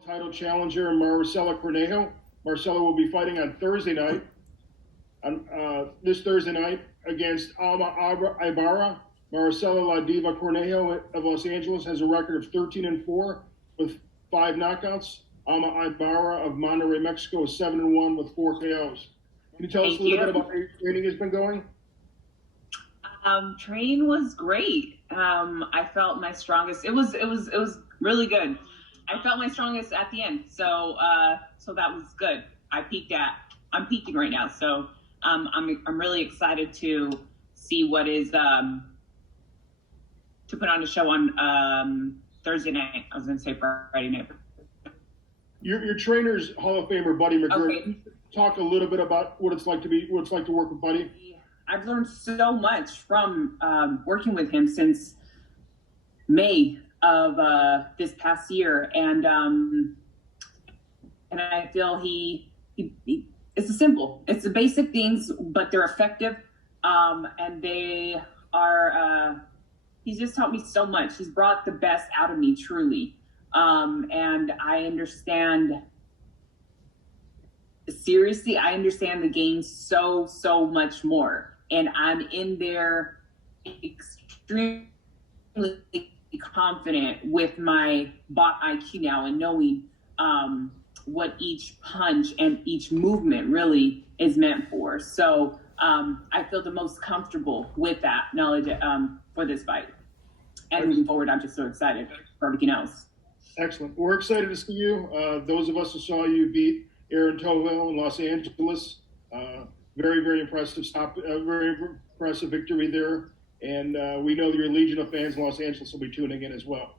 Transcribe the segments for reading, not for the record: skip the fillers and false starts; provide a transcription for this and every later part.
Title challenger Maricela Cornejo. Maricela will be fighting on Thursday night, this Thursday night, against Alma Ibarra. Maricela La Diva Cornejo of Los Angeles has a record of 13-4 with 5 knockouts. Alma Ibarra of Monterrey, Mexico is 7-1 with 4 KOs. Can you tell us a little bit about how your training has been going? Training was great. I felt my strongest. It was really good. I felt my strongest at the end, so that was good. I'm peaking right now, so I'm really excited to see what is to put on a show on Thursday night. I was going to say Friday night. Your trainer's Hall of Famer Buddy McGirt. Okay. Talk a little bit about what it's like to work with Buddy. I've learned so much from working with him since May of this past year, and I feel it's simple. It's the basic things, but they're effective, and they are. He's just taught me so much. He's brought the best out of me, truly, and I understand. Seriously, I understand the game so much more, and I'm in there extremely confident with my bot IQ now and knowing what each punch and each movement really is meant for. So I feel the most comfortable with that knowledge for this fight. And moving forward, I'm just so excited for everything else. Excellent. We're excited to see you. Those of us who saw you beat Erin Toughill in Los Angeles, very impressive very impressive victory there. And we know that your legion of fans in Los Angeles will be tuning in as well.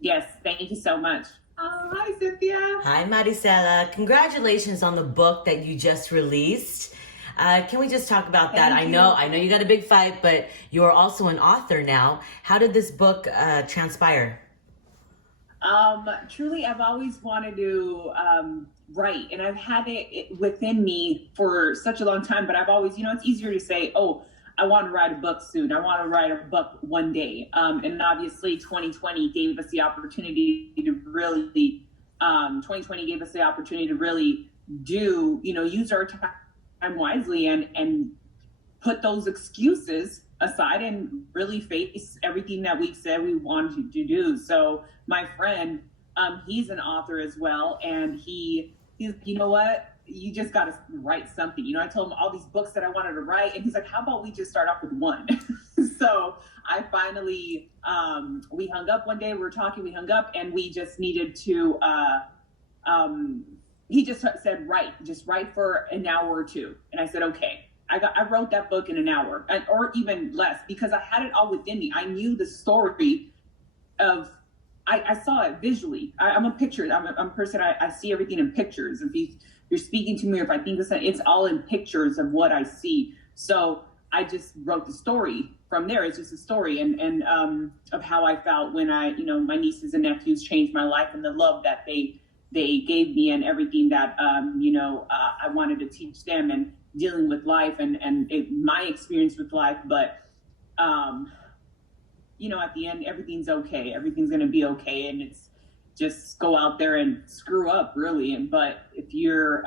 Yes, thank you so much. Oh, hi, Cynthia. Hi, Maricela. Congratulations on the book that you just released. Can we just talk about that? I know you got a big fight, but you are also an author now. How did this book transpire? Truly, I've always wanted to write, and I've had it within me for such a long time, but I've always, it's easier to say, oh, I want to write a book soon. I want to write a book one day. And obviously 2020 gave us the opportunity to really, 2020 gave us the opportunity to really do, use our time wisely and put those excuses aside and really face everything that we said we wanted to do. So my friend, he's an author as well. And he's, you know what? You just got to write something. I told him all these books that I wanted to write, and he's like, how about we just start off with one? So I finally, we hung up one day, we hung up, and we just needed to, he just said, just write for an hour or two. And I said, okay. I wrote that book in an hour, or even less, because I had it all within me. I knew the story of, I saw it visually. I'm a picture. I'm a person, I see everything in pictures. If you're speaking to me, or if I think of something, it's all in pictures of what I see. So I just wrote the story from there. It's just a story and of how I felt when my nieces and nephews changed my life, and the love that they gave me, and everything that, I wanted to teach them, and dealing with life and my experience with life. But, at the end, everything's okay. Everything's going to be okay. And it's just go out there and screw up, really. But if you're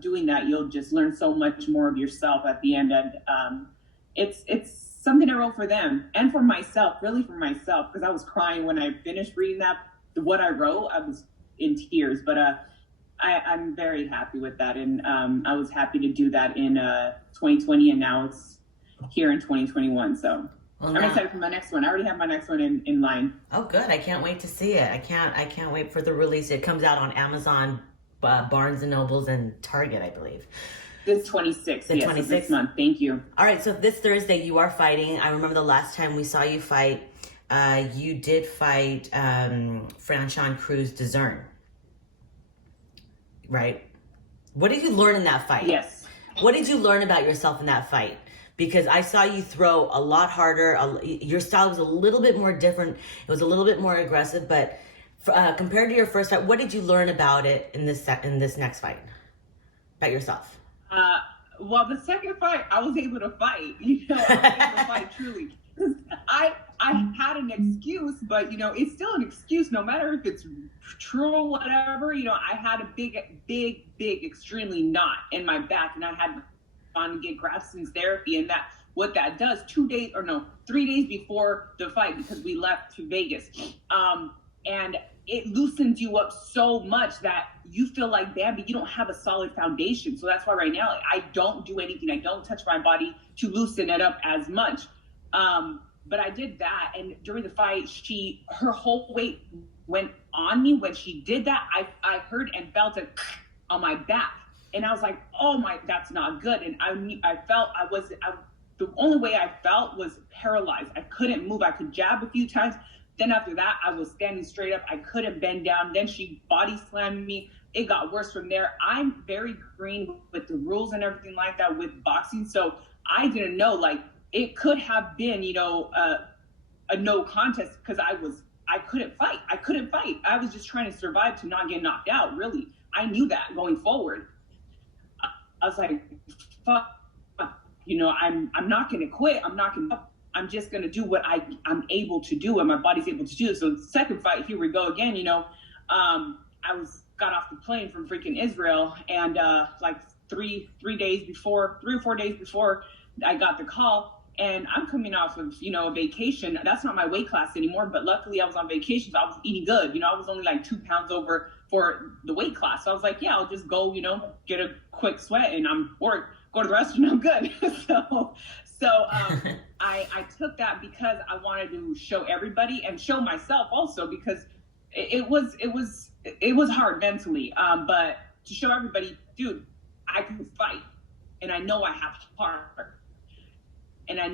doing that, you'll just learn so much more of yourself at the end. And it's something I wrote for them and for myself, really for myself, because I was crying when I finished reading what I wrote. I was in tears, but I'm very happy with that. And I was happy to do that in 2020, and now it's here in 2021. So I'm excited for my next one. I already have my next one in line. Oh, good. I can't wait to see it. I can't wait for the release. It comes out on Amazon, Barnes & Nobles, and Target, I believe. This 26th. The 26th? This month. Thank you. All right. So this Thursday you are fighting. I remember the last time we saw you fight, you did fight Franchon Cruz Dezurn. Right? What did you learn in that fight? Yes. What did you learn about yourself in that fight? Because I saw you throw a lot harder. Your style was a little bit more different. It was a little bit more aggressive. But compared to your first fight, what did you learn about it in this next fight? About yourself? Well, the second fight, I was able to fight. I was able to fight truly. I I had an excuse, but, you know, it's still an excuse, no matter if it's true or whatever. You know, I had a big, extremely knot in my back, and I had gone to get Grafton's therapy, and that what that does 3 days before the fight, because we left to Vegas, and it loosens you up so much that you feel like Bambi, you don't have a solid foundation. So that's why right now, like, I don't do anything. I don't touch my body to loosen it up as much. But I did that, and during the fight, her whole weight went on me. When she did that, I heard and felt it on my back, and I was like, "Oh my, that's not good." And I felt the only way I felt was paralyzed. I couldn't move. I could jab a few times. Then after that, I was standing straight up. I couldn't bend down. Then she body slammed me. It got worse from there. I'm very green with the rules and everything like that with boxing, so I didn't know, like, it could have been, you know, a no contest, because I couldn't fight. I was just trying to survive to not get knocked out, really. I knew that going forward. I was like, fuck, you know, I'm not going to quit. I'm just going to do what I'm able to do and my body's able to do. So the second fight, here we go again, you know. I got off the plane from freaking Israel, and like 3 or 4 days before I got the call. And I'm coming off of, you know, a vacation. That's not my weight class anymore, but luckily I was on vacation, so I was eating good. You know, I was only like 2 pounds over for the weight class. So I was like, yeah, I'll just go, you know, get a quick sweat, and go to the restaurant, I'm good. so I took that because I wanted to show everybody and show myself also, because it was hard mentally. But to show everybody, dude, I can fight, and I know I have heart. And I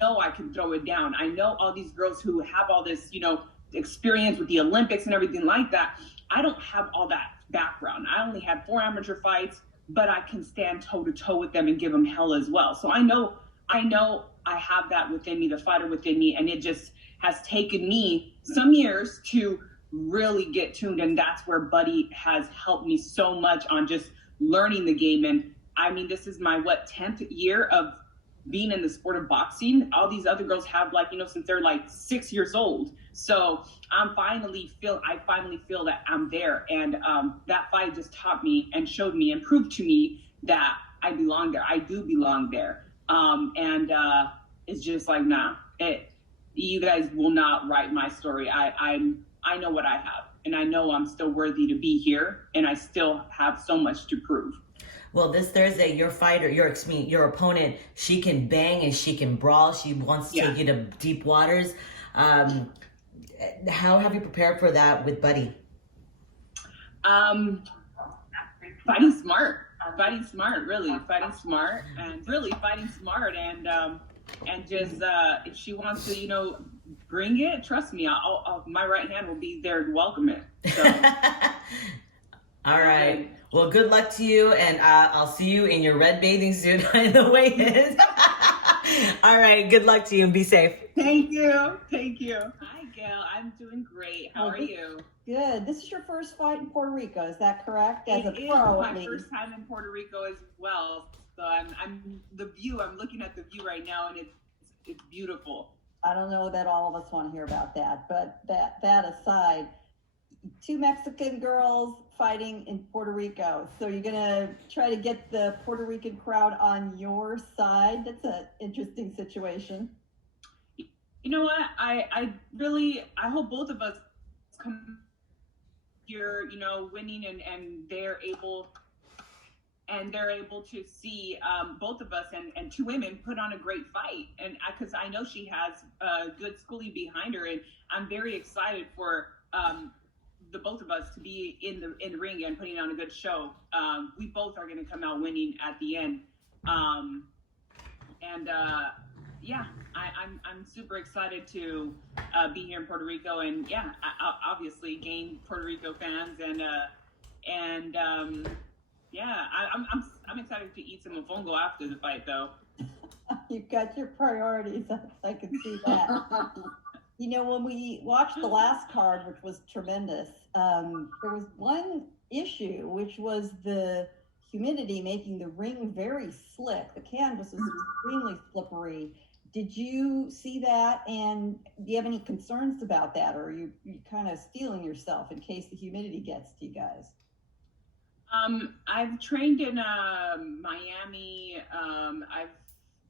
know I can throw it down. I know all these girls who have all this, you know, experience with the Olympics and everything like that. I don't have all that background. I only had 4 amateur fights, but I can stand toe to toe with them and give them hell as well. So I know I have that within me, the fighter within me, and it just has taken me some years to really get tuned. And that's where Buddy has helped me so much on just learning the game. And I mean, this is my 10th year of being in the sport of boxing. All these other girls have, like, you know, since they're like 6 years old. So I finally feel that I'm there. And that fight just taught me and showed me and proved to me that I belong there. I do belong there. It's just like, nah, you guys will not write my story. I know what I have, and I know I'm still worthy to be here, and I still have so much to prove. Well, this Thursday, your opponent, she can bang and she can brawl. She wants to take you to deep waters. How have you prepared for that with Buddy? Fighting smart, really. Fighting smart, and just if she wants to, you know, bring it, trust me, my right hand will be there to welcome it. So. All right. Well, good luck to you, and I'll see you in your red bathing suit in the weigh-in. All right. Good luck to you, and be safe. Thank you. Hi, Gail. I'm doing great. How are you? Good. This is your first fight in Puerto Rico, is that correct? As a pro, it is my first time in Puerto Rico as well. So I'm looking at the view right now, and it's beautiful. I don't know that all of us want to hear about that, but that aside, 2 Mexican girls fighting in Puerto Rico. So you're gonna try to get the Puerto Rican crowd on your side. That's an interesting situation. You know what? I hope both of us come here, you know, winning, and they're able to see both of us and 2 women put on a great fight. And because I know she has good schooling behind her, and I'm very excited for the both of us to be in the ring and putting on a good show. We both are going to come out winning at the end. I'm super excited to be here in Puerto Rico, and obviously gain Puerto Rico fans, I'm excited to eat some mofongo after the fight, though. You've got your priorities. I can see that. You know, when we watched the last card, which was tremendous, there was one issue, which was the humidity making the ring very slick. The canvas was extremely slippery. Did you see that, and do you have any concerns about that, or are you kind of steeling yourself in case the humidity gets to you guys? I've trained in Miami. I've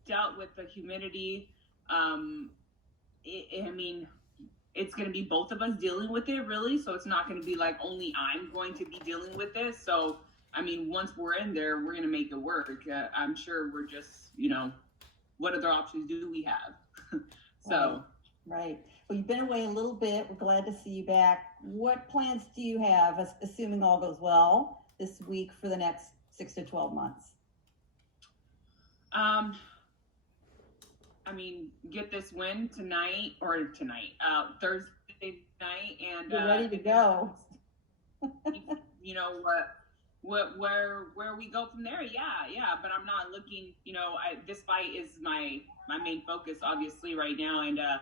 dealt with the humidity. I mean, it's going to be both of us dealing with it, really. So it's not going to be like only I'm going to be dealing with this. So, I mean, once we're in there, we're going to make it work. I'm sure we're just, what other options do we have? So. Right. Well, you've been away a little bit. We're glad to see you back. What plans do you have, assuming all goes well, this week for the next 6 to 12 months? I mean, get this win tonight, Thursday night, and you're ready to go. Where we go from there. Yeah. But I'm not looking. This fight is my main focus, obviously, right now, and I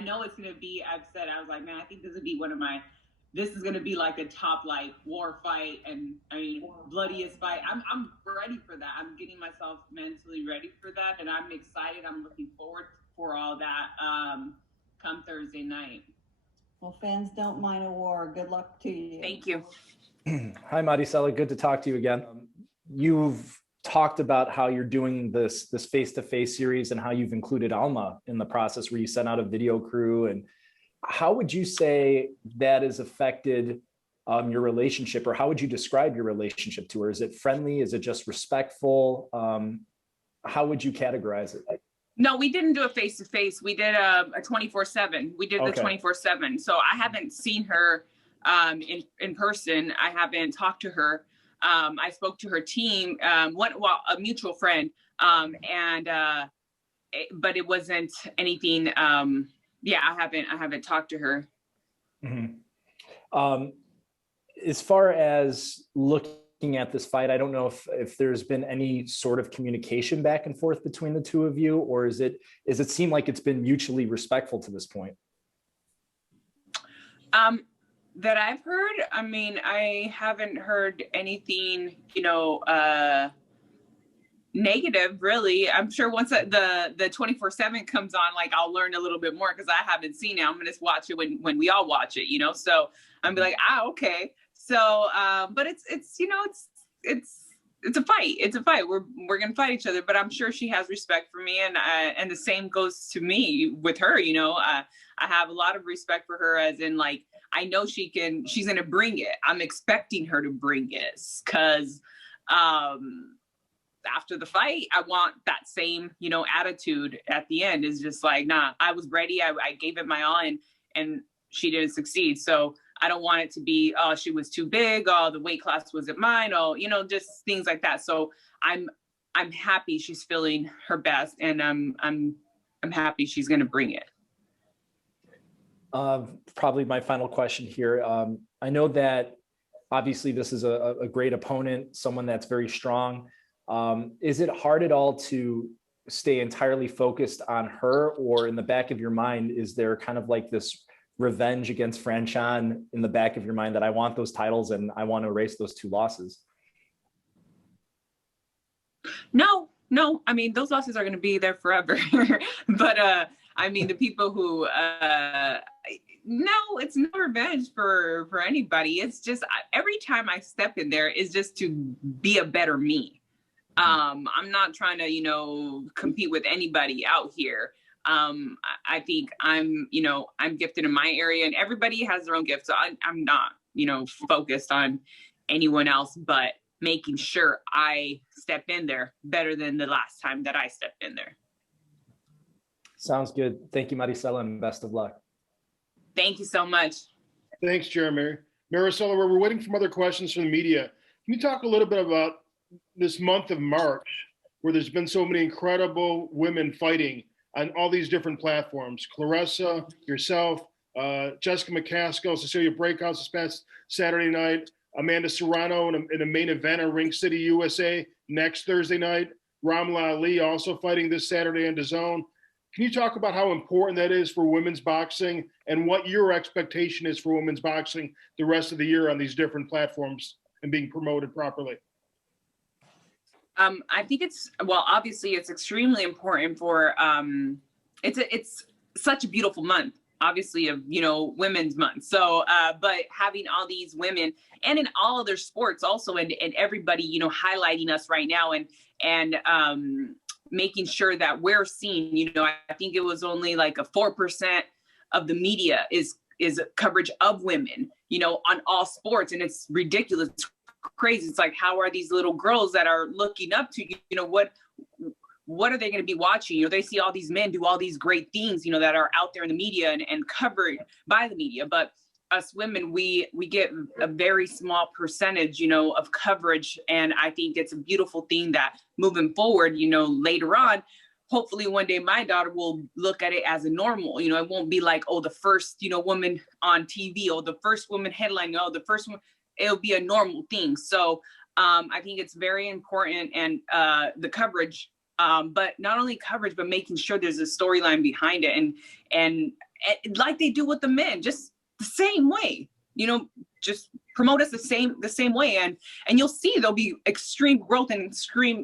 know it's gonna be. I was like, man, I think this is gonna be like a top war fight, and I mean bloodiest fight. I'm ready for that. I'm getting myself mentally ready for that, and I'm excited. I'm looking forward for all that come Thursday night. Well, fans don't mind a war. Good luck to you. Thank you. Hi, Maricela. Good to talk to you again. You've talked about how you're doing this face-to-face series and how you've included Alma in the process, where you sent out a video crew. And how would you say that has affected your relationship, or how would you describe your relationship to her? Is it friendly? Is it just respectful? How would you categorize it? No, we didn't do a face-to-face. We did a 24/7. We did the 24/7. So I haven't seen her in person. I haven't talked to her. I spoke to her team, a mutual friend, but it wasn't anything. I haven't talked to her. Mm-hmm. As far as looking at this fight, I don't know if there's been any sort of communication back and forth between the two of you, or is it seem like it's been mutually respectful to this point? That I've heard, I mean, I haven't heard anything, negative, really. I'm sure once the 24/7 comes on, I'll learn a little bit more, because I haven't seen it. I'm gonna just watch it when we all watch it, So I'm be like, okay. So, but it's a fight. It's a fight. We're gonna fight each other, but I'm sure she has respect for me, and the same goes to me with her. I have a lot of respect for her, as in I know she's gonna bring it. I'm expecting her to bring it, because after the fight, I want that same attitude at the end. Is just nah, I was ready. I gave it my all, and she didn't succeed. So I don't want it to be, oh, she was too big, oh, the weight class wasn't mine, oh, just things like that. So I'm happy she's feeling her best, and I'm happy she's gonna bring it. Probably my final question here. I know that obviously this is a great opponent, someone that's very strong. Is it hard at all to stay entirely focused on her, or in the back of your mind, is there kind of this revenge against Franchon in the back of your mind, that I want those titles and I want to erase those 2 losses? No. I mean, those losses are going to be there forever. But I mean, the people who, no, it's no revenge for anybody. It's just every time I step in there is just to be a better me. I'm not trying to, compete with anybody out here. I think I'm gifted in my area, and everybody has their own gift. So I'm not, focused on anyone else, but making sure I step in there better than the last time that I stepped in there. Sounds good. Thank you, Maricela, and best of luck. Thank you so much. Thanks, Jeremy. Maricela, we're waiting for other questions from the media. Can you talk a little bit about this month of March, where there's been so many incredible women fighting on all these different platforms? Clarissa, yourself, Jessica McCaskill, Cecilia Breakhouse this past Saturday night, Amanda Serrano in a main event at Ring City, USA next Thursday night, Ramla Ali also fighting this Saturday on DAZN. Can you talk about how important that is for women's boxing, and what your expectation is for women's boxing the rest of the year on these different platforms and being promoted properly? I think obviously it's extremely important for it's such a beautiful month, obviously, of, you know, Women's Month. So, but having all these women and in all other sports also, and everybody, you know, highlighting us right now and making sure that we're seen. You know, I think it was only like a 4% of the media is coverage of women, you know, on all sports. And it's ridiculous. It's crazy. It's like, how are these little girls that are looking up to you, you know, what are they going to be watching? You know, they see all these men do all these great things, you know, that are out there in the media and covered by the media. But us women, we get a very small percentage, you know, of coverage. And I think it's a beautiful thing that moving forward, you know, later on, hopefully one day my daughter will look at it as a normal. You know, it won't be like, oh, the first, you know, woman on TV, or the first woman headline, oh, the first one. It'll be a normal thing. So I think it's very important, and the coverage, but not only coverage, but making sure there's a storyline behind it, and like they do with the men, just the same way, you know, just promote us the same way, and you'll see there'll be extreme growth and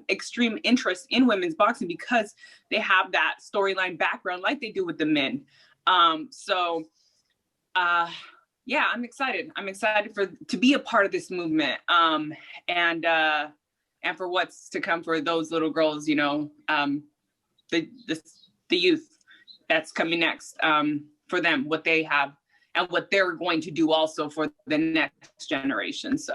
extreme interest in women's boxing because they have that storyline background like they do with the men. Yeah, I'm excited. I'm excited to be a part of this movement, and for what's to come for those little girls, you know, the youth that's coming next, for them, what they have and what they're going to do also for the next generation. So